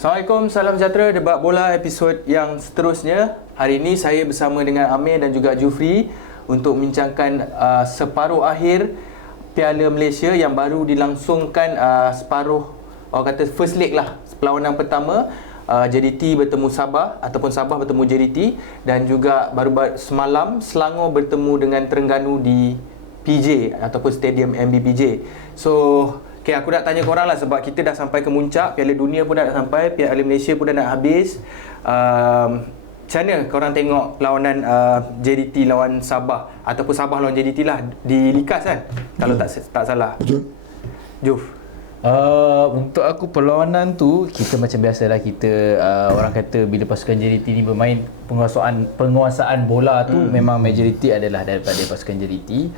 Assalamualaikum, salam sejahtera. Debat bola episod yang seterusnya. Hari ini saya bersama dengan Amir dan juga Jufri untuk membincangkan separuh akhir Piala Malaysia yang baru dilangsungkan separuh, orang kata first leg lah. Perlawanan pertama JDT bertemu Sabah ataupun Sabah bertemu JDT, dan juga baru semalam Selangor bertemu dengan Terengganu di PJ ataupun Stadium MBPJ. So okay, aku nak tanya korang lah sebab kita dah sampai ke muncak. Piala Dunia pun dah nak sampai, Piala Malaysia pun dah nak habis. Macam mana korang tengok lawanan JDT lawan Sabah ataupun Sabah lawan JDT lah di Likas kan? Kalau tak salah. Betul. Juf. Untuk aku perlawanan tu, kita macam biasalah, kita orang kata bila pasukan JDT ni bermain, penguasaan bola tu memang majoriti adalah daripada pasukan JDT.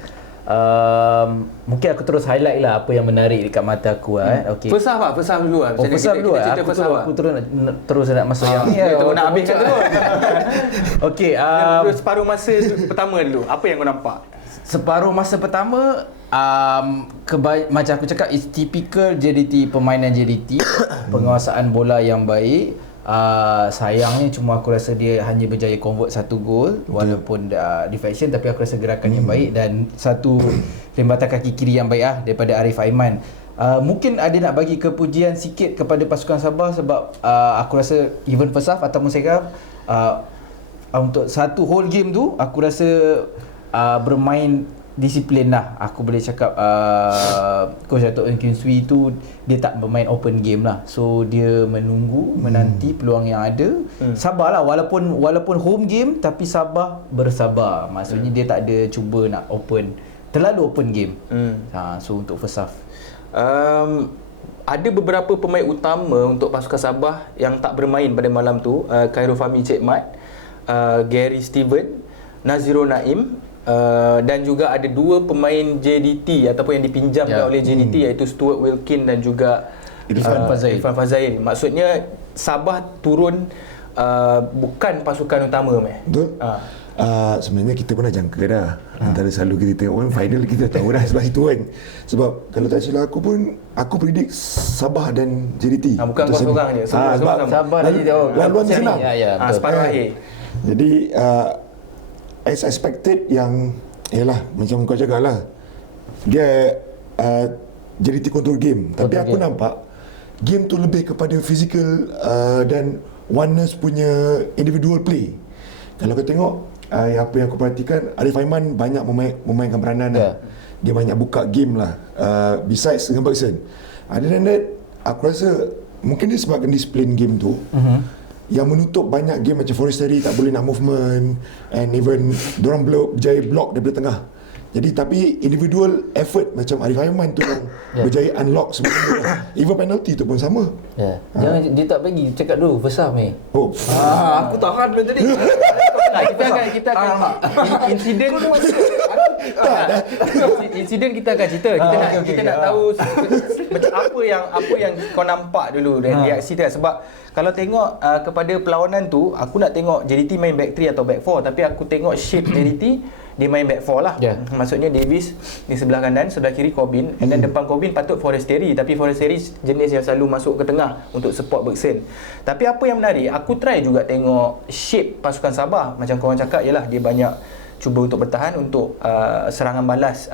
Mungkin aku terus highlight lah apa yang menarik dekat mata aku lah. Okay. First half dulu lah. First half dulu lah. Aku terus nak masuk yang ni. Kita nak habiskan tu. Okay. Separuh masa pertama dulu, apa yang kau nampak? Separuh masa pertama, macam aku cakap, it's typical JDT, permainan JDT. Penguasaan bola yang baik. Sayangnya cuma aku rasa dia hanya berjaya convert satu gol walaupun deflection, tapi aku rasa gerakan yang baik dan satu lembatan kaki kiri yang baik daripada Arif Aiman. Mungkin ada nak bagi kepujian sikit kepada pasukan Sabah sebab aku rasa even first half ataupun second half, untuk satu whole game tu aku rasa bermain disiplin lah. Aku boleh cakap Coach Dato' Ng Kim Swee tu dia tak bermain open game lah. So dia menanti peluang yang ada. Sabarlah, walaupun home game tapi Sabah bersabar. Maksudnya dia tak ada cuba nak terlalu open game. So untuk first half, ada beberapa pemain utama untuk pasukan Sabah yang tak bermain pada malam tu. Khairul Fahmi Cik Mat, Gary Steven, Nazirul Naim, dan juga ada dua pemain JDT ataupun yang dipinjamkan oleh JDT, iaitu Stuart Wilkin dan juga Irfan Fazail. Maksudnya Sabah turun bukan pasukan utama. Betul. Sebenarnya kita pun dah jangka dah. Antara selalu kita tengok final, kita tahu dah sebelah situ kan. Sebab kalau tak silap aku predict Sabah dan JDT. Bukan kau seorang je. Sabah dan JDT laluan senang. Separuh akhir. Jadi as expected, yang yalah macam kau cakap lah, dia JDT control game, tapi aku nampak game tu lebih kepada physical dan oneness punya individual play. Kalau kau tengok apa yang aku perhatikan, Arif Aiman banyak memainkan peranan lah. Dia banyak buka game lah, besides dengan Bergson. Other than that, aku rasa mungkin dia sebabkan disiplin game tu yang menutup banyak game macam Foresteri tak boleh nak movement, and even diorang berjaya block daripada tengah. Jadi tapi individual effort macam Arif Aiman tu yang berjaya unlock semua benda. Even penalty tu pun sama. Jangan dia tak bagi cakap dulu first half ni. Aku tahan dari tadi. Kita akan insiden kita akan cerita. Kita nak tahu macam apa yang kau nampak dulu dan reaksi dia. Sebab kalau tengok kepada perlawanan tu, aku nak tengok JDT main back 3 atau back 4, tapi aku tengok shape JDT dia main back 4 lah. Maksudnya Davis di sebelah kanan, sebelah kiri Corbin, dan depan Corbin patut Foresteri, tapi Foresteri jenis yang selalu masuk ke tengah untuk support Bergson. Tapi apa yang menarik, aku try juga tengok shape pasukan Sabah. Macam korang cakap, ialah dia banyak cuba untuk bertahan, untuk serangan balas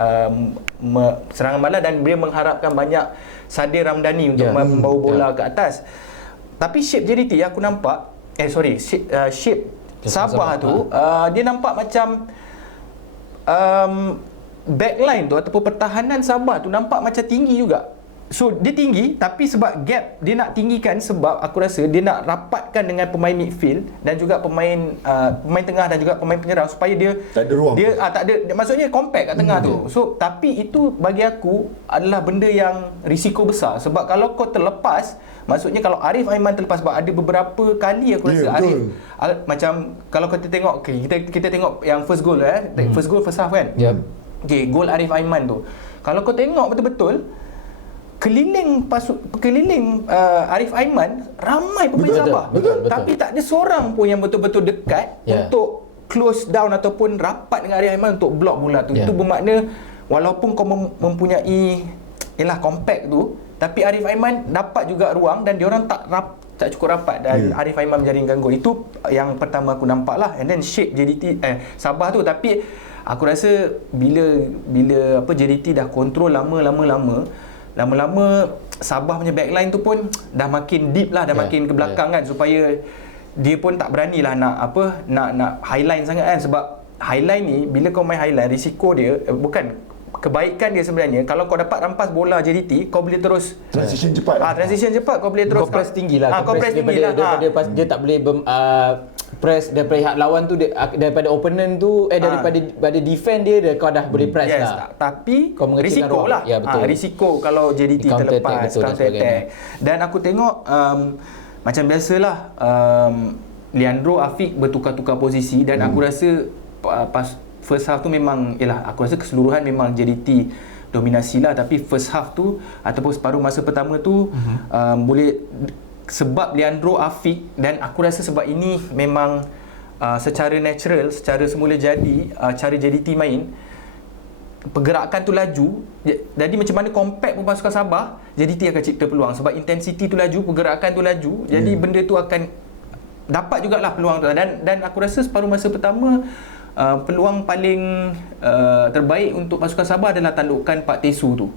dan dia mengharapkan banyak Sadir Ramdhani untuk membawa bola ke atas. Tapi shape JDT aku nampak, shape Sabah tu dia nampak macam backline tu ataupun pertahanan Sabah tu nampak macam tinggi juga. So dia tinggi, tapi sebab gap dia nak tinggikan, sebab aku rasa dia nak rapatkan dengan pemain midfield dan juga pemain tengah dan juga pemain penyerang supaya dia tak ada ruang. Tak ada, maksudnya compact kat tengah tu. So tapi itu bagi aku adalah benda yang risiko besar, sebab kalau kau terlepas, maksudnya kalau Arif Aiman terlepas, sebab ada beberapa kali aku rasa Arif macam kalau kita tengok kita tengok yang first goal first half kan. Gol Arif Aiman tu, kalau kau tengok betul-betul keliling Arif Aiman ramai pemain Sabah. Betul. Tapi tak ada seorang pun yang betul-betul dekat untuk close down ataupun rapat dengan Arif Aiman untuk block bola tu. Itu bermakna walaupun kau mempunyai compact tu, tapi Arif Aiman dapat juga ruang dan diorang tak cukup rapat dan Arif Aiman menjaringkan gol. Itu yang pertama aku nampak lah. And then shape JDT Sabah tu, tapi aku rasa bila JDT dah kontrol lama-lama Sabah punya backline tu pun dah makin deep lah, dah makin ke belakang kan, supaya dia pun tak beranilah nak highline sangat kan. Sebab highline ni, bila kau main highline, risiko dia kebaikan dia sebenarnya, kalau kau dapat rampas bola JDT, kau boleh terus transition cepat. Transition cepat, kau boleh terus kau press tinggi lah. kau press tinggi lah. Dia tak boleh press daripada pihak lawan tu, daripada opponent tu, daripada defend dia kau dah boleh press lah. Tapi kau mengecilkan risiko ruang. lah. Ya, betul. Risiko kalau JDT Counter terlepas, attack, betul, counter attack. Dan aku tengok macam biasalah, Leandro Afiq bertukar-tukar posisi dan aku rasa pas first half tu memang, aku rasa keseluruhan memang JDT dominasi lah, tapi first half tu ataupun separuh masa pertama tu boleh sebab Leandro Afiq, dan aku rasa sebab ini memang secara natural, secara semula jadi cara JDT main, pergerakan tu laju, jadi macam mana compact pun pasukan Sabah, JDT akan cipta peluang sebab intensity tu laju, pergerakan tu laju, jadi benda tu akan dapat jugalah peluang tu. Dan aku rasa separuh masa pertama peluang paling terbaik untuk pasukan Sabah adalah tandukan Pak Tesu tu.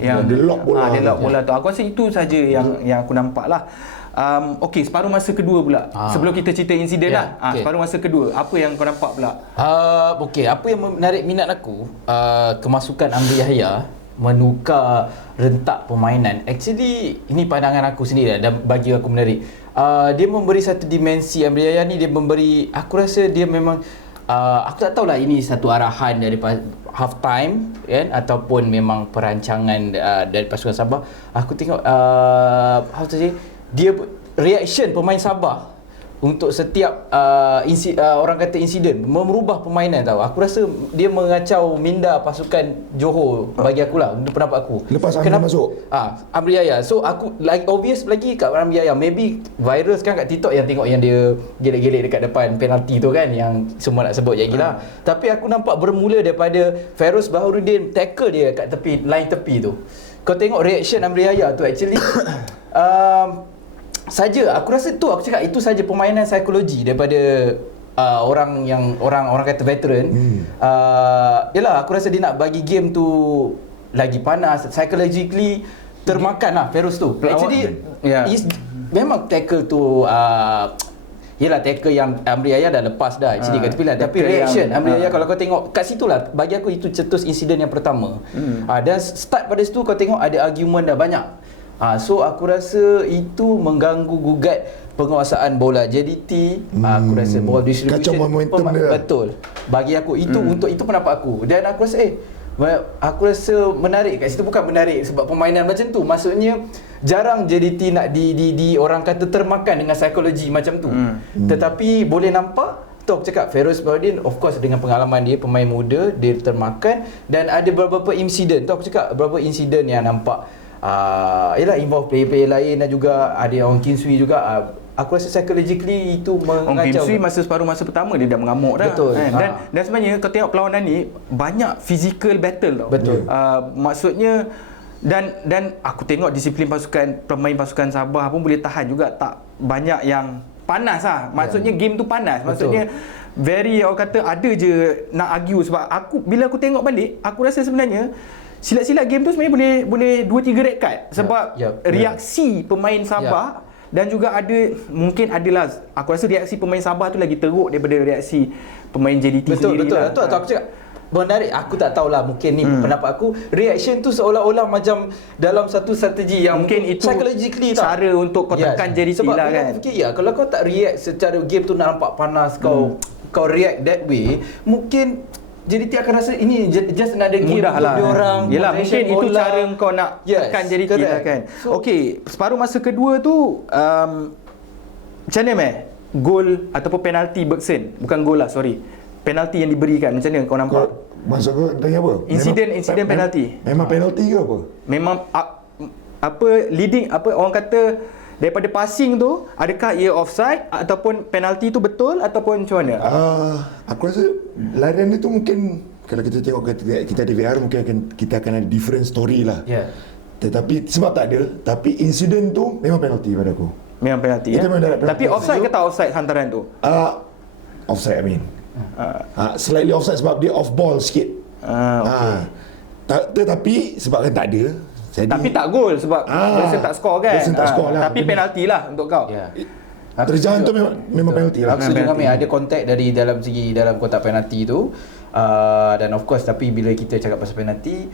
Yang dia lock bola. Dia lock bola tu. Aku rasa itu saja yang aku nampak lah. Okey, separuh masa kedua pula. Sebelum kita cerita insiden lah. Separuh masa kedua, apa yang kau nampak pula? Okey, apa yang menarik minat aku, kemasukan Amri Yahya menukar rentak permainan. Actually, ini pandangan aku sendiri dan bagi aku menarik. Dia memberi satu dimensi. Amri Yahya ni dia memberi, aku rasa dia memang aku tak tahulah ini satu arahan daripada half time kan, ataupun memang perancangan dari pasukan Sabah. Aku tengok how to say, dia reaction pemain Sabah untuk setiap orang kata insiden merubah permainan tau. Aku rasa dia mengacau minda pasukan Johor bagi akulah, untuk pendapat aku. Lepas Amri masuk. Amri Yahya. So aku like obvious lagi kat Amri Yahya. Maybe viral sekarang kat TikTok yang tengok yang dia gelek-gelek dekat depan penalti tu kan, yang semua nak sebut je gila. Tapi aku nampak bermula daripada Feroz Bahauddin tackle dia kat tepi, line tepi tu. Kau tengok reaction Amri Yahya tu actually saja aku rasa tu, aku cakap itu saja permainan psikologi daripada orang kata veteran. Yalah, aku rasa dia nak bagi game tu lagi panas, psychologically termakan lah Feroz tu. Actually memang tackle tu yelah, tackle yang Amri Yahya dah lepas dah actually kat tepi lah. Tapi reaction Amri Yahya, kalau kau tengok kat situ lah, bagi aku itu cetus insiden yang pertama. Dan start pada situ kau tengok ada argument dah banyak. So aku rasa itu mengganggu gugat penguasaan bola JDT. Aku rasa ball distribution kacau momentum dia. Betul. Bagi aku itu untuk itu pendapat aku. Dan aku rasa aku rasa menarik kat situ, bukan menarik sebab permainan macam tu. Maksudnya jarang JDT nak di orang kata termakan dengan psikologi macam tu. Tetapi boleh nampak tu, aku cakap Feroz Bahauddin of course dengan pengalaman dia, pemain muda, dia termakan. Dan ada beberapa insiden tu, aku cakap beberapa insiden yang nampak yalah involve player-player lain, dan juga ada Ong Kim Swee juga. Aku rasa psychologically itu mengacau. Ong Kim Swee separuh masa pertama dia dah mengamuk dah. Betul. Dan sebenarnya kau tengok perlawanan ni banyak physical battle tau. Betul. Maksudnya dan aku tengok disiplin pemain pasukan Sabah pun boleh tahan juga, tak banyak yang panas lah. Maksudnya game tu panas. Maksudnya very, orang kata ada je nak argue. Sebab bila aku tengok balik, aku rasa sebenarnya silat-silat game tu sebenarnya boleh 2-3 red card sebab reaksi pemain Sabah dan juga mungkin adalah, aku rasa reaksi pemain Sabah tu lagi teruk daripada reaksi pemain JDT sendiri. Betul. Aku cakap menarik. Aku tak tahulah, mungkin ni pendapat aku, reaction tu seolah-olah macam dalam satu strategi yang mungkin itu psychologically cara untuk kau tekan JDT sebab lah kan. Sebab aku fikir kalau kau tak react secara game tu nak nampak panas, kau react that way, mungkin JDT akan rasa ini just another game mudah untuk lah. diorang. Yelah, mungkin itu cara kau nak tekan JDT lah kan. Okey, separuh masa kedua tu macam mana gol ataupun penalti Bergson, bukan gol lah, sorry, penalti yang diberikan, macam mana kau nampak? Maksud kau tanya apa? Insiden penalti. Memang penalti ke apa? Memang leading, orang kata daripada passing tu, adakah ia offside ataupun penalti tu betul ataupun macam mana? Aku rasa larian dia tu mungkin, kalau kita tengok kita ada VR, mungkin kita akan ada different story lah. Tetapi sebab tak ada, tapi insiden tu memang penalti pada aku. Memang penalti Itu memang direct Tapi penalti. offside ke tak offside hantaran tu? Offside I mean. Slightly offside sebab dia off ball sikit. Okay. Tetapi sebabkan tak ada. Jadi, Tapi tak gol sebab Wilson tak skor kan? Wilson tak skor lah. Tapi penalti lah untuk kau. Ya. terjauhan tu memang penalti lah. Aku setuju dengan Amir, ada kontak dari dalam segi dalam kotak penalti tu. Dan of course, tapi bila kita cakap pasal penalti,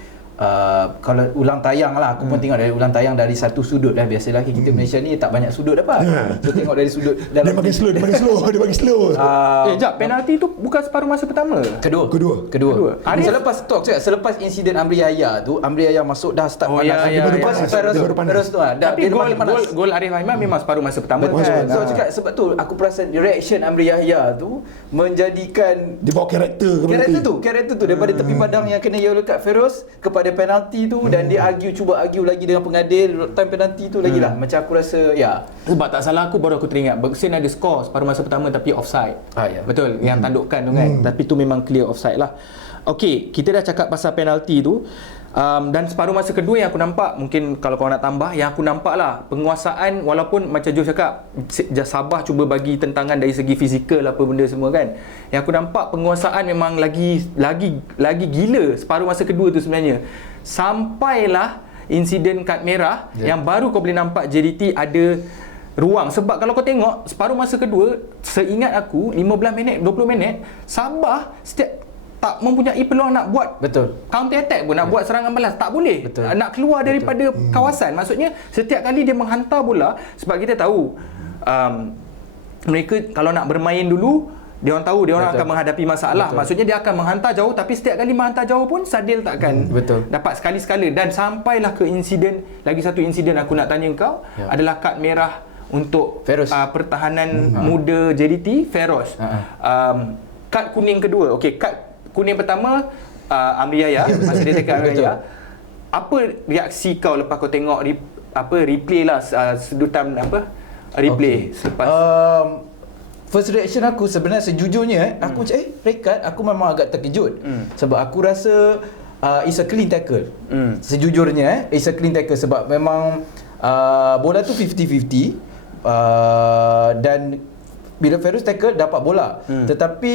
kalau ulang tayang lah, aku pun tengok dari ulang tayang dari satu sudut lah. Biasalah kita Malaysia ni tak banyak sudut dapat. So tengok dari sudut Dia bagi slow, dia bagi slow. Sekejap, penalti tu bukan separuh masa pertama. Kedua. Selepas tu aku cakap, selepas insiden Amri Yahya tu, Amri Yahya masuk dah start panas. ya, Lepas ya. Feroz tu lah. Tapi dia panas. gol Arif Aiman memang separuh masa pertama Betul. kan. So cakap sebab tu aku perasan reaction Amri Yahya tu menjadikan Dia bawa karakter ke karakter tu daripada tepi padang yang kena yellow card Feroz kepada penalti tu, dan dia cuba argue lagi dengan pengadil time penalti tu lagi lah. Macam aku rasa Sebab tak salah aku baru aku teringat Bergson ada skor separuh masa pertama tapi offside. Ya. Betul, yang tandukkan tu kan. Tapi tu memang clear offside lah. Okey, kita dah cakap pasal penalti tu. Dan separuh masa kedua yang aku nampak, mungkin kalau kau nak tambah, yang aku nampak lah penguasaan, walaupun macam Joe cakap Sabah cuba bagi tentangan dari segi fizikal apa benda semua kan, yang aku nampak penguasaan memang lagi gila separuh masa kedua tu sebenarnya. Sampailah insiden kad merah yang baru kau boleh nampak JDT ada ruang. Sebab kalau kau tengok separuh masa kedua, seingat aku 15 minit 20 minit Sabah tak mempunyai peluang nak buat counter attack pun, nak buat serangan balas, tak boleh. Nak keluar daripada kawasan. Maksudnya setiap kali dia menghantar bola, sebab kita tahu mereka kalau nak bermain dulu, dia orang tahu dia orang akan menghadapi masalah. Maksudnya dia akan menghantar jauh, tapi setiap kali menghantar jauh pun Sadil tak akan dapat sekali-sekala. Dan sampailah ke insiden, lagi satu insiden aku nak tanya kau adalah kad merah untuk pertahanan muda JDT, Feroz. Kad kuning kedua. Okey, kad kuning pertama Amri Yahya, masa dia tekan Amri Yahya. Apa reaksi kau lepas kau tengok replay lah, sedutan replay selepas first reaction aku sebenarnya sejujurnya aku macam red card, aku memang agak terkejut. Sebab aku rasa it's a clean tackle. Sejujurnya it's a clean tackle sebab memang bola tu 50-50 dan bila Feroz tackle dapat bola. Tetapi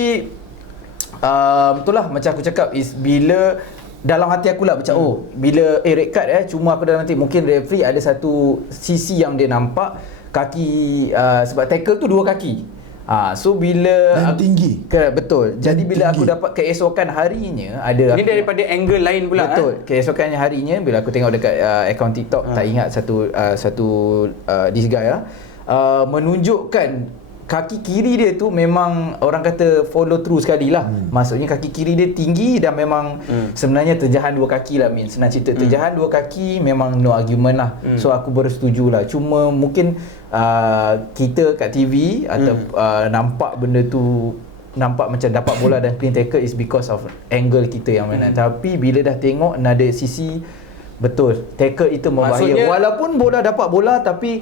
itulah macam aku cakap, is bila dalam hati aku lah macam bila red card cuma aku dalam hati mungkin referee ada satu sisi yang dia nampak kaki, sebab tackle tu dua kaki. So bila dan tinggi. Betul. Jadi bila aku dapat keesokan harinya ada ini daripada angle lain pula. Betul. Keesokan harinya bila aku tengok dekat akaun TikTok, tak ingat satu this guy menunjukkan kaki kiri dia tu memang orang kata follow through sekali lah. Maksudnya kaki kiri dia tinggi dan memang sebenarnya terjahan dua kaki lah, senang cerita. Terjahan dua kaki memang no argument lah. So aku bersetuju lah. Cuma mungkin kita kat TV atau nampak benda tu, nampak macam dapat bola dan clean tackle is because of angle kita yang mana. Tapi bila dah tengok ada sisi, betul, tackle itu membahaya. Maksudnya, walaupun bola dapat bola, tapi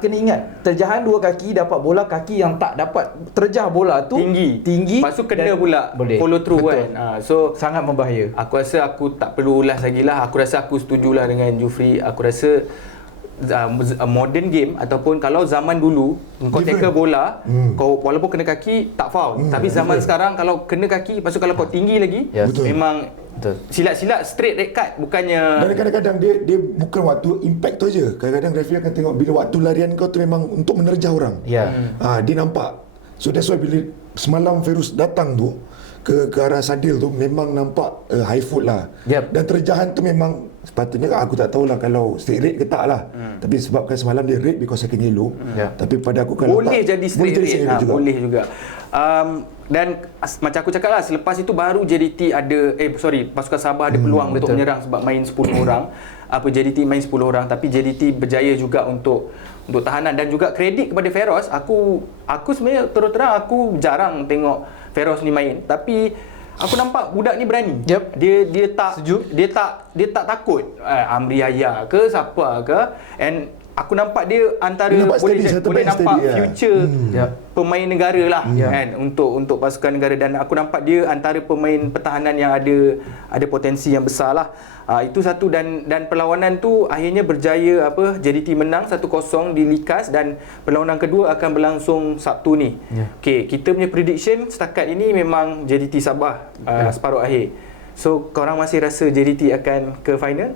kena ingat terjahan dua kaki, dapat bola, kaki yang tak dapat terjah bola tu tinggi lepas tu kena pula follow through kan. So sangat membahaya. Aku rasa aku tak perlu ulas lagi lah. Aku rasa aku setujulah dengan Jufri. Aku rasa modern game ataupun kalau zaman dulu kau tackle bola, kau walaupun kena kaki tak foul. Tapi zaman sekarang kalau kena kaki, lepas tu kalau kau tinggi lagi, memang silat-silat straight red card. Bukannya dan kadang-kadang dia bukan waktu impact tu aje. Kadang-kadang referee akan tengok bila waktu larian kau tu memang untuk menerjah orang. Dia nampak. So that's why bila semalam Feroz datang tu ke arah Sadil tu memang nampak high foot lah. Dan terjahan tu memang sepatutnya aku tak tahulah kalau straight red ke tak lah. Tapi sebabkan semalam dia red because second yellow. Tapi pada aku kalau boleh tak, jadi straight red juga. Boleh juga. Dan macam aku cakap lah, selepas itu baru JDT ada pasukan Sabah ada peluang untuk menyerang sebab main 10 orang. JDT main 10 orang, tapi JDT berjaya juga untuk tahanan. Dan juga kredit kepada Feroz. Aku sebenarnya terus terang aku jarang tengok Feroz ni main, tapi aku nampak budak ni berani. Dia tak takut Amri Yahya ke siapa ke, and aku nampak dia antara Dia nampak boleh steady, satu boleh back nampak steady, future pemain negara lah Ya. kan untuk pasukan negara, dan aku nampak dia antara pemain pertahanan yang ada potensi yang besar lah. Itu satu, dan perlawanan tu akhirnya berjaya JDT menang 1-0 di Likas, dan perlawanan kedua akan berlangsung Sabtu ni. Okey, kita punya prediction setakat ini memang JDT Sabah separuh akhir. So korang masih rasa JDT akan ke final?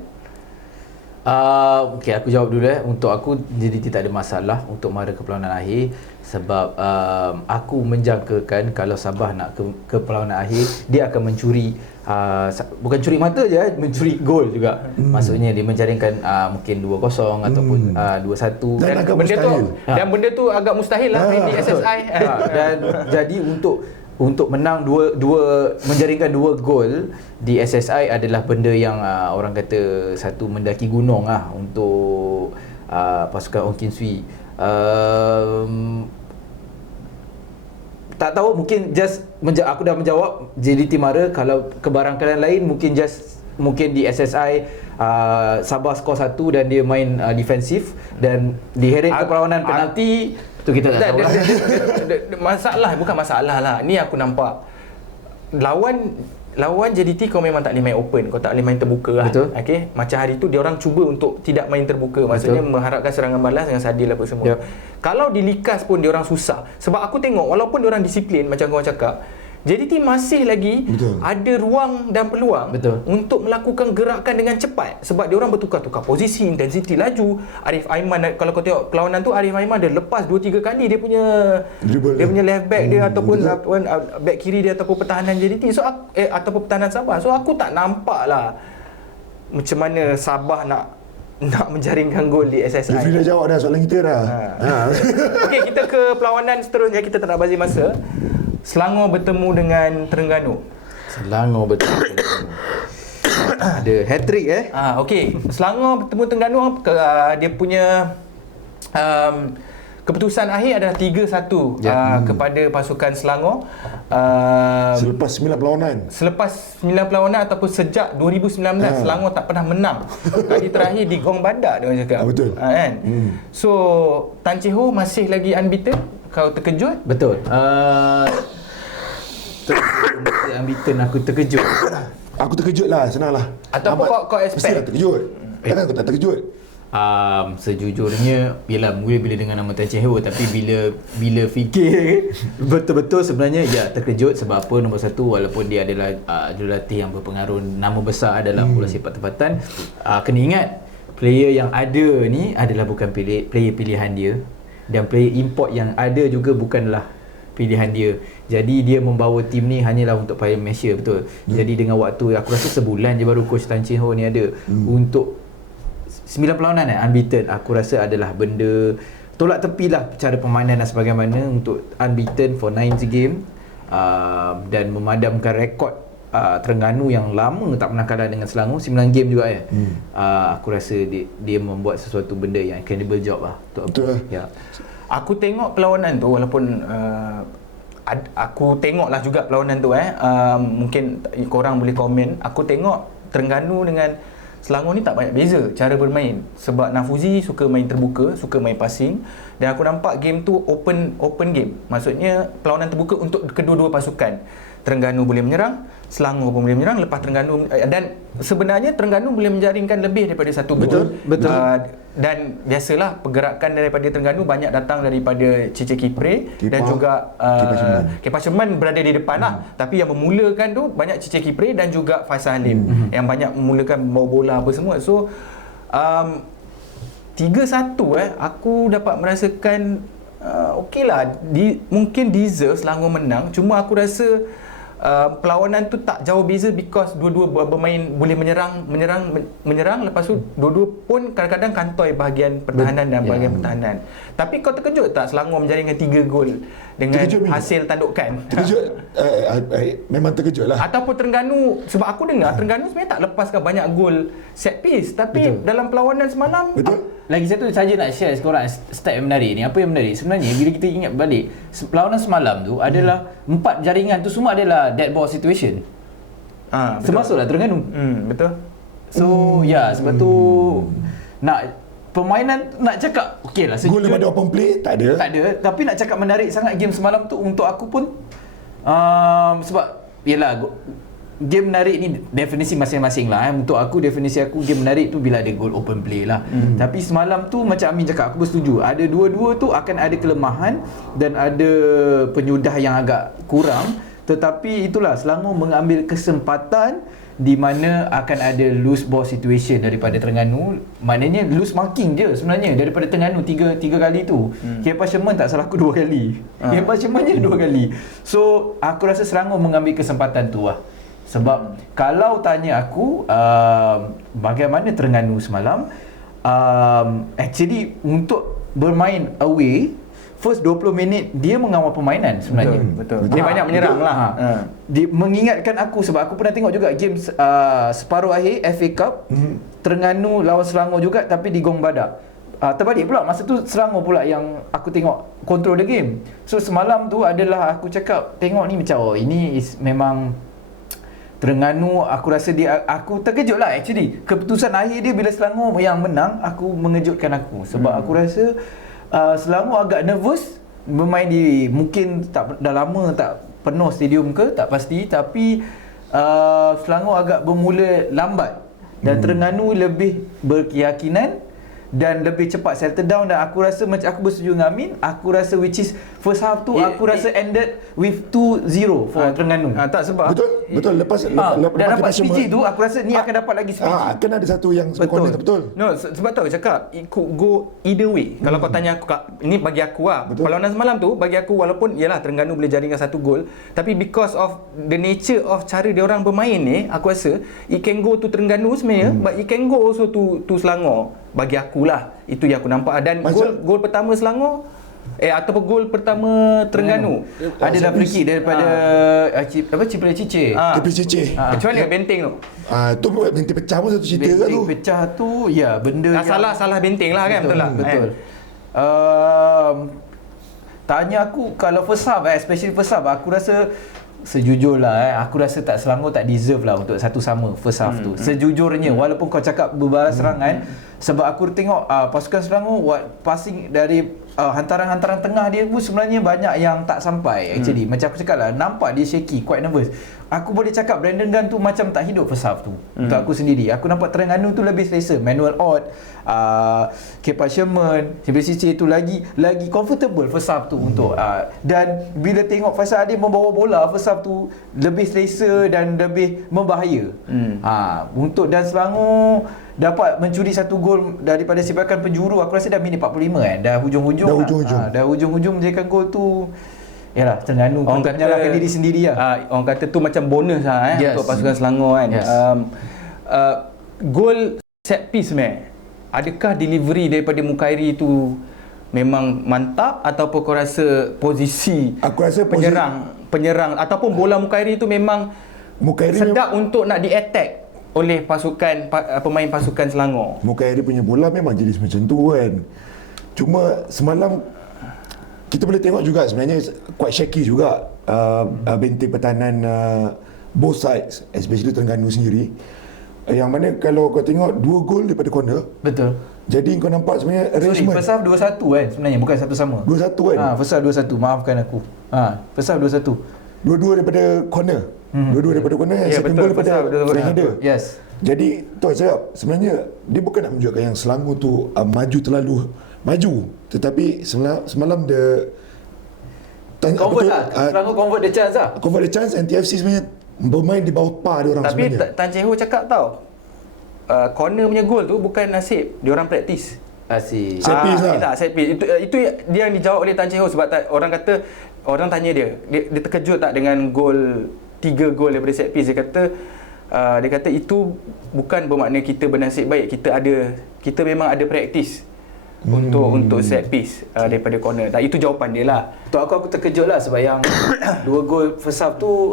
Okay, aku jawab dulu. Untuk aku, JDT tak ada masalah untuk mara ke perlawanan akhir, sebab aku menjangkakan kalau Sabah nak ke perlawanan akhir, dia akan mencuri bukan curi mata je, mencuri gol juga. Maksudnya dia menjaringkan mungkin 2-0 ataupun 2-1, Dan agak mustahil. Benda tu agak mustahil lah main di SSI. Dan jadi untuk menang menjaringkan 2 gol di SSI adalah benda yang orang kata satu mendaki gunung lah untuk pasukan Ong Kin Swee. Tak tahu, mungkin aku dah menjawab JDT mara. Kalau kebarangkalian lain mungkin di SSI Sabah skor 1 dan dia main defensif dan diheret ke perlawanan penalti. Tu kita tak tahu. Bukan masalah lah. Ni aku nampak lawan JDT kau memang tak boleh main open, kau tak boleh main terbuka lah. Betul. Okay? Macam hari tu dia orang cuba untuk tidak main terbuka. Maksudnya mengharapkan serangan balas dengan Sadil apa semua. Kalau di Likas pun dia orang susah. Sebab aku tengok walaupun dia orang disiplin macam kau cakap, JDT masih lagi ada ruang dan peluang untuk melakukan gerakan dengan cepat, sebab dia orang bertukar-tukar posisi, intensiti laju. Arif Aiman, kalau kau tengok perlawanan tu, Arif Aiman dia lepas 2-3 kali dia punya left back dia ataupun back kiri dia ataupun pertahanan JDT, so ataupun pertahanan Sabah. So aku tak nampak lah macam mana Sabah nak menjaringkan gol di SSI. Jeffrey dah jawab dah soalan kita dah. Okey, kita ke perlawanan seterusnya, kita tak nak bazir masa. Selangor bertemu dengan Terengganu. Selangor bertemu Terengganu. Ada hat-trick Okey, Selangor bertemu Terengganu, dia punya keputusan akhir adalah 3-1 kepada pasukan Selangor. Selepas 9 perlawanan. Selepas 9 perlawanan ataupun sejak 2019 Selangor tak pernah menang. Kali terakhir di Gong Badak dia orang cakap. Betul. Kan? So Tan Chee Ho masih lagi unbeaten. Kau terkejut? Betul. Unbeaten, aku terkejut. Aku terkejut lah, senang lah. Ataupun kau expect? Mesti lah terkejut. Takkan aku tak terkejut? Sejujurnya ialah mula bila dengan nama Tan Chee Ho, tapi bila fikir betul-betul sebenarnya terkejut. Sebab apa? Nombor satu, walaupun dia adalah jurulatih yang berpengaruh, nama besar dalam bola sepak tempatan, kena ingat player yang ada ni adalah bukan player pilihan dia, dan player import yang ada juga bukanlah pilihan dia. Jadi dia membawa tim ni hanyalah untuk Piala Malaysia, betul. Jadi dengan waktu, aku rasa sebulan je baru coach Tan Chee Ho ni ada untuk 9 perlawanan unbeaten. Aku rasa adalah benda tolak tepi lah cara permainan dan sebagaimana untuk unbeaten for 9 game dan memadamkan rekod Terengganu yang lama tak pernah kalah dengan Selangor, 9 game juga aku rasa dia membuat sesuatu benda yang incredible job lah. Betul. Ya. Aku tengok perlawanan tu, walaupun aku tengoklah juga perlawanan tu mungkin korang boleh komen. Aku tengok Terengganu dengan Selangor ni tak banyak beza cara bermain, sebab Nafuzi suka main terbuka, suka main passing, dan aku nampak game tu open game. Maksudnya perlawanan terbuka untuk kedua-dua pasukan. Terengganu boleh menyerang, Selangor pun boleh menyerang. Lepas Terengganu, dan sebenarnya Terengganu boleh menjaringkan lebih daripada satu gol. Betul. Dan biasalah pergerakan daripada Terengganu banyak datang daripada Cece Kipre dan juga Kepa Sherman berada di depan lah. Tapi yang memulakan tu banyak Cece Kipre dan juga Faisal Halim yang banyak memulakan bawa bola apa semua. So 3-1 aku dapat merasakan okeylah, mungkin deserve Selangor menang. Cuma aku rasa perlawanan tu tak jauh beza, because dua-dua bermain boleh menyerang, lepas tu dua-dua pun kadang-kadang kantoi bahagian pertahanan dan bahagian pertahanan. Tapi kau terkejut tak Selangor menjaringkan 3 gol dengan hasil tandukan? Terkejut. Memang terkejut lah. Ataupun Terengganu, sebab aku dengar Terengganu sebenarnya tak lepaskan banyak gol set piece, tapi dalam perlawanan semalam lagi satu saja nak share korang stat yang menarik ni. Apa yang menarik sebenarnya bila kita ingat balik perlawanan semalam tu adalah 4 jaringan tu semua adalah dead ball situation. Termasuklah Terengganu. Betul. So sebab tu nak permainan nak cakap okey lah Gol daripada open play tak ada. tak ada, tapi nak cakap menarik sangat game semalam tu untuk aku pun sebab yalah game menarik ni definisi masing-masing lah. Untuk aku, definisi aku game menarik tu bila ada gol open play lah. Tapi semalam tu macam Amin cakap, aku bersetuju. Ada dua-dua tu akan ada kelemahan dan ada penyudah yang agak kurang. Tetapi itulah, Selangor mengambil kesempatan di mana akan ada loose ball situation daripada Terengganu. Maknanya loose marking je sebenarnya daripada Terengganu tiga kali tu. Kepas Sherman tak salah aku 2 kali. Kepas Sherman je 2 kali. So aku rasa Selangor mengambil kesempatan tu lah. Sebab kalau tanya aku bagaimana Terengganu semalam, actually untuk bermain away, first 20 minit dia mengawal permainan sebenarnya. Betul. Dia banyak menyerang lah. Dia mengingatkan aku sebab aku pernah tengok juga game separuh akhir FA Cup, Terengganu lawan Selangor juga tapi di Gong Badak. Terbalik pula, masa tu Selangor pula yang aku tengok control the game. So semalam tu adalah aku cakap, tengok ni macam ini memang Terengganu. Aku rasa aku terkejut lah actually. Keputusan akhir dia bila Selangor yang menang, aku mengejutkan aku. Sebab aku rasa Selangor agak nervous bermain di, mungkin dah lama tak penuh stadium ke, tak pasti. Tapi Selangor agak bermula lambat dan Terengganu lebih berkeyakinan dan lebih cepat settle down. Dan aku rasa macam aku bersetuju dengan Amin, aku rasa which is first half tu aku rasa ended with 2-0 for Terengganu. Tak sebab Betul lepas dan dapat Sherman, SPG tu aku rasa ni akan dapat lagi SPG. Kan ada satu yang corner tu, betul. No, sebab tu aku cakap it could go either way. Kalau kau tanya aku, ini bagi aku lah. Perlawanan semalam tu bagi aku, walaupun yalah Terengganu boleh jaringkan 1 gol, tapi because of the nature of cara dia orang bermain ni, aku rasa it can go to Terengganu sebenarnya, but it can go also to Selangor. Bagi aku lah, itu yang aku nampak. Dan gol pertama Selangor ataupun gol pertama Terengganu adalah free kick daripada Ciplay Cice. Tapi Cice. Macam mana benteng tu? Tu benteng pecah pun satu cerita kan tu. Benteng pecah tu ya benda yang Salah benteng lah kan, betul lah. Betul. Tanya aku kalau first half, especially first half, aku rasa sejujurlah aku rasa Selangor tak deserve lah untuk 1 sama first half tu. Sejujurnya, walaupun kau cakap berbalas serangan, sebab aku tengok pasukan Selangor passing dari hantaran-hantaran tengah dia pun sebenarnya banyak yang tak sampai actually. Macam aku cakap lah, nampak dia shaky, quite nervous. Aku boleh cakap Brandon Gunn tu macam tak hidup first half tu. Untuk aku sendiri, aku nampak Terengganu tu lebih selesa. Manuel Ott, Kepa Sherman, CBCC tu lagi comfortable first half tu untuk dan bila tengok Faisal Adil membawa bola first half tu lebih selesa dan lebih membahaya. Untuk dan Selangor dapat mencuri 1 gol daripada sepakan penjuru, aku rasa dah minit 45 kan. Dah hujung-hujung menjadikan gol tu. Yalah, Terengganu orang kata menyalahkan diri sendiri lah. Orang kata tu macam bonus lah Yes. untuk pasukan Selangor kan. Yes. Gol set piece adakah delivery daripada Mukairi tu memang mantap, ataupun kau rasa posisi Aku rasa penyerang ataupun bola Mukairi tu memang Mukairi sedap untuk nak di-attack oleh pemain pasukan Selangor? Mukairi punya bola memang jadi macam tu kan. Cuma semalam kita boleh tengok juga sebenarnya quite shaky juga benteng pertahanan both sides, especially Terengganu sendiri. Yang mana kalau kau tengok 2 gol daripada corner. Betul. Jadi kau nampak sebenarnya arrangement. First half 2-1 kan sebenarnya, bukan 1 sama. 2-1 kan. First half 2-1, maafkan aku. First half 2-1. Dua-dua daripada corner. Dua-dua daripada corner. Ya, Second betul, goal daripada free header. Yes. Jadi tu saya cakap, sebenarnya dia bukan nak menunjukkan yang Selangor tu terlalu maju, tetapi semalam dia Convert lah. Selangor convert the chance lah. Convert the chance, and TFC sebenarnya bermain di bawah par dia orang Tapi sebenarnya. Tan Cik Ho cakap tau, corner punya gol tu bukan nasib, dia orang praktis. Asyik. Set piece lah. Tak, set piece. Itu dia yang dijawab oleh Tan Cik Ho. Sebab orang tanya dia terkejut tak dengan gol 3 gol daripada set piece. Dia kata itu bukan bermakna kita bernasib baik. Kita memang ada praktis untuk set piece daripada corner. Itu jawapan dia lah. Untuk aku terkejut lah sebab yang 2 gol first half tu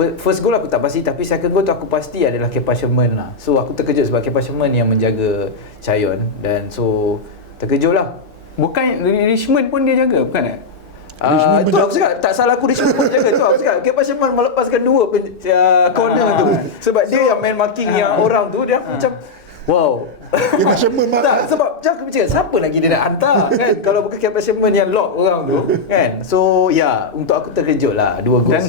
first goal aku tak pasti, tapi second goal tu aku pasti adalah Kepa Sherman lah. So aku terkejut sebab Kepa Sherman yang menjaga Chayon, dan so terkejut lah. Bukan Richmond pun dia jaga, bukan tak? Tu aku cakap, tak salah aku Richmond pun jaga tu. Aku cakap Kepa Sherman melepaskan 2 corner tu. Sebab dia yang main marking yang orang tu, dia macam Wow. Game measurement Tak, sebab macam aku bercakap, siapa lagi dia nak hantar kan? Kalau bukan cap measurement yang lock orang tu kan. So ya, untuk aku terkejut lah 2 gol Dan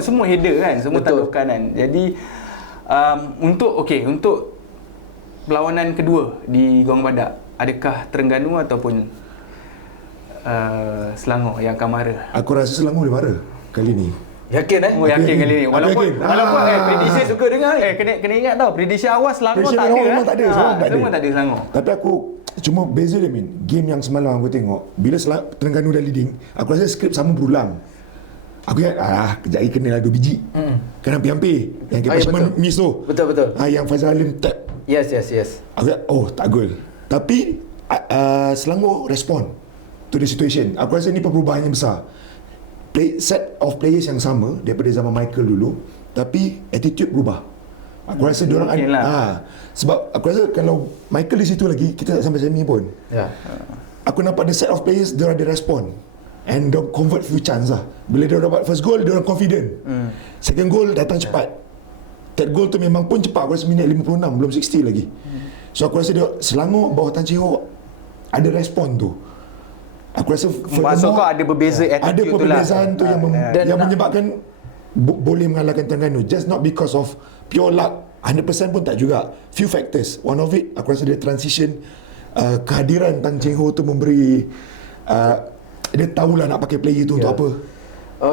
semua header kan, semua Betul. tandukan kan. Jadi untuk perlawanan kedua di Gong Badak, adakah Terengganu ataupun Selangor yang akan marah? Aku rasa Selangor dia marah kali ni. Yakin Oh, yakin kali ni. Aku Walaupun yakin. prediksi suka dengar ni. kena ingat tau, prediksi awal Selangor Prediksi tak awal ada. memang tak ada, Selangor tak ada. Semua tak ada Selangor. Tapi aku cuma beza dia game yang semalam aku tengok, bila Terengganu dah leading, aku rasa skrip sama berulang. Aku ingat kejap lagi kena lah 2 biji. Kena hampir-hampir. Yang Ya, Kepashman betul. miss tu. Betul. Yang Faizal Halim tap. Yes. Aku ingat, tak gol. Tapi Selangor respond to the situation. Aku rasa ni perubahan yang besar. Set of players yang sama daripada zaman Michael dulu, tapi attitude berubah. Aku rasa diorang Mungkin lah. sebab aku rasa kalau Michael di situ lagi, kita tak sampai semi pun. Ya. Aku nampak the set of players, diorang ada respond and diorang convert few chance lah. Bila diorang dapat first goal, diorang confident. Second goal datang cepat. Third goal tu memang pun cepat. Aku rasa minit 56, belum 60 lagi. So aku rasa Selangor bawah Tan Chee Ho ada respon tu. Aku rasa Maksud kau ada berbeza ada attitude tu lah. perbezaan tu yang menyebabkan boleh mengalahkan Terengganu, just not because of pure luck. 100% pun tak juga. Few factors. One of it, aku rasa dia transition, kehadiran Tan Chee Ho tu memberi dia tahulah nak pakai player tu untuk apa.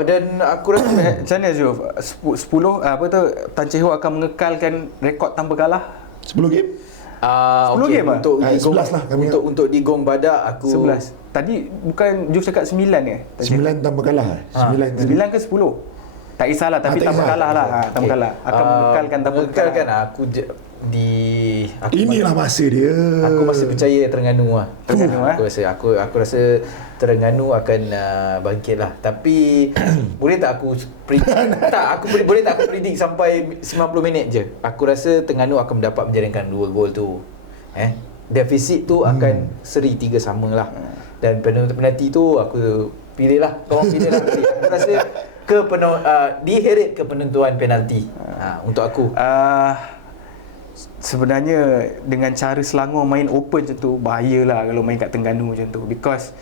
Dan aku rasa Macam mana Zuf? 10 Tan Chee Ho akan mengekalkan rekod tanpa kalah 10 game? 10 game lah? untuk di 11 lah kami untuk di Gong Badak aku 11. Tadi bukan Juf cakap 9 ke? 9 tanpa kalah. 9 9 ke 10? Tak kisahlah, tapi tak tanpa kisah. kalah lah. Tanpa kalah. Akan mengekalkan tanpa mengekalkan kalah. aku aku Inilah masa dia. Aku masih percaya Terengganu lah. Terengganu, Aku rasa Terengganu akan bangkit lah. Tapi boleh tak aku boleh tak aku predict sampai 90 minit je. Aku rasa Terengganu akan mendapat menjaringkan 2 gol tu. Defisit tu akan seri 3 sama lah. Dan penalti tu aku pilih lah. Korang pilih lah. Aku rasa diheret ke penentuan penalti untuk aku. Sebenarnya dengan cara Selangor main open macam tu, bahayalah kalau main kat Terengganu macam tu, because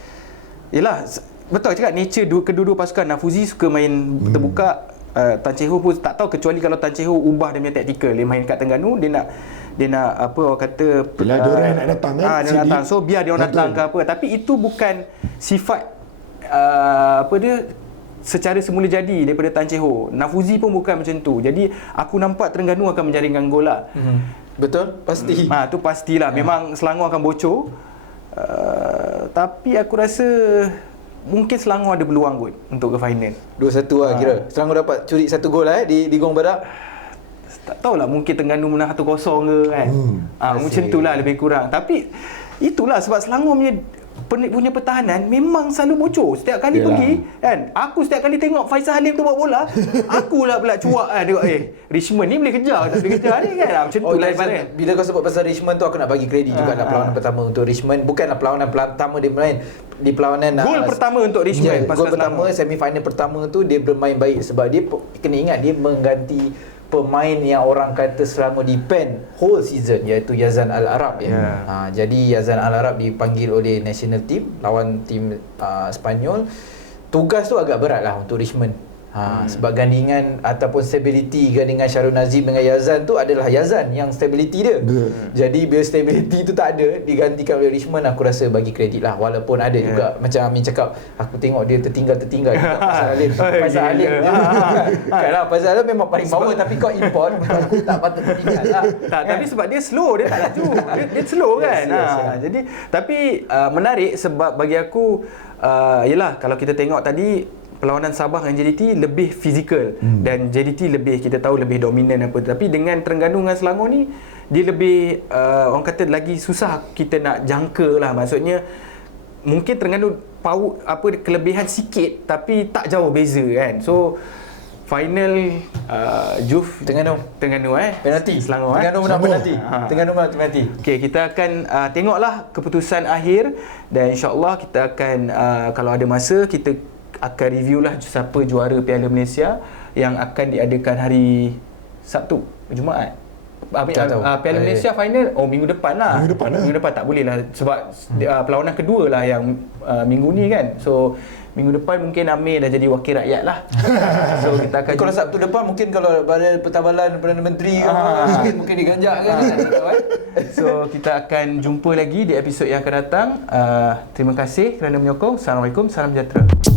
yelah, betul cakap nature kedua-dua pasukan. Nafuzi suka main terbuka, Tan Chee Ho pun tak tahu, kecuali kalau Tan Chee Ho ubah dia punya taktikal. Dia main kat Terengganu, dia nak apa orang kata, bila diorang nak datang kan, dia nak datang, so biar dia orang datang ke apa. Tapi itu bukan sifat secara semula jadi daripada Tan Chee Ho. Nafuzi pun bukan macam tu. Jadi aku nampak Terengganu akan menjaringkan gol lah. Betul? Pasti. Tu pastilah. Memang Selangor akan bocor. Tapi aku rasa mungkin Selangor ada peluang kot untuk ke final. 2-1 lah kira. Selangor dapat curi 1 gol di Gong Badak. Tak tahulah, mungkin Terengganu menang 1-0 ke kan. Macam itulah lebih kurang. Tapi itulah sebab Selangor punya pertahanan memang selalu bocor. Setiap kali pergi kan, aku setiap kali tengok Faizal Halim tu bawa bola, akulah pula cuak kan, tengok Richmond ni boleh kejar, tak boleh kejar ni kan. Macam tu lah ibarat. Bila kau sebut pasal Richmond tu, aku nak bagi kredit juga lah perlawanan pertama untuk Richmond. Bukanlah perlawanan pertama dia main di perlawanan Gol pertama untuk Richmond. Gol pertama, semi-final pertama tu dia bermain baik sebab dia kena ingat dia mengganti pemain yang orang kata Selangor depend whole season, iaitu Yazan Al-Arab jadi Yazan Al-Arab dipanggil oleh national team lawan tim Sepanyol. Tugas tu agak berat lah untuk Richmond. Sebab gandingan ataupun stability gandingan Syarul Nazim dengan Yazan tu adalah Yazan yang stability dia. Jadi bila stability tu tak ada, digantikan oleh Richmond, aku rasa bagi kredit lah. Walaupun ada juga macam Amin cakap, aku tengok dia tertinggal juga Faizal Halim. Faizal Halim kan lah, Faizal Halim memang paling power, tapi kau import aku tak patut tertinggal lah. Tapi sebab dia slow, dia tak laju. Dia slow kan. Jadi tapi menarik sebab bagi aku yelah, kalau kita tengok tadi perlawanan Sabah dengan JDT lebih fizikal dan JDT lebih, kita tahu lebih dominan apa. Tapi dengan Terengganu dengan Selangor ni, dia lebih orang kata lagi susah kita nak jangka lah. Maksudnya mungkin Terengganu kelebihan sikit tapi tak jauh beza kan. So final Juf Terengganu penalti Selangor Terengganu menang penalti. Terengganu menang penalti. Okey, kita akan tengoklah keputusan akhir dan insya-Allah kita akan kalau ada masa kita akan review lah siapa juara Piala Malaysia yang akan diadakan hari Sabtu, Jumaat. Tak tahu. Piala Malaysia final minggu depan lah. Minggu depan tak boleh lah sebab perlawanan kedua lah yang minggu ni kan. So minggu depan mungkin Amir dah jadi wakil rakyat lah. So kita akan Kalau Sabtu depan mungkin kalau Badan Pertabalan Perdana Menteri mungkin diganjak kan. So kita akan jumpa lagi di episod yang akan datang. Terima kasih kerana menyokong. Assalamualaikum, salam sejahtera.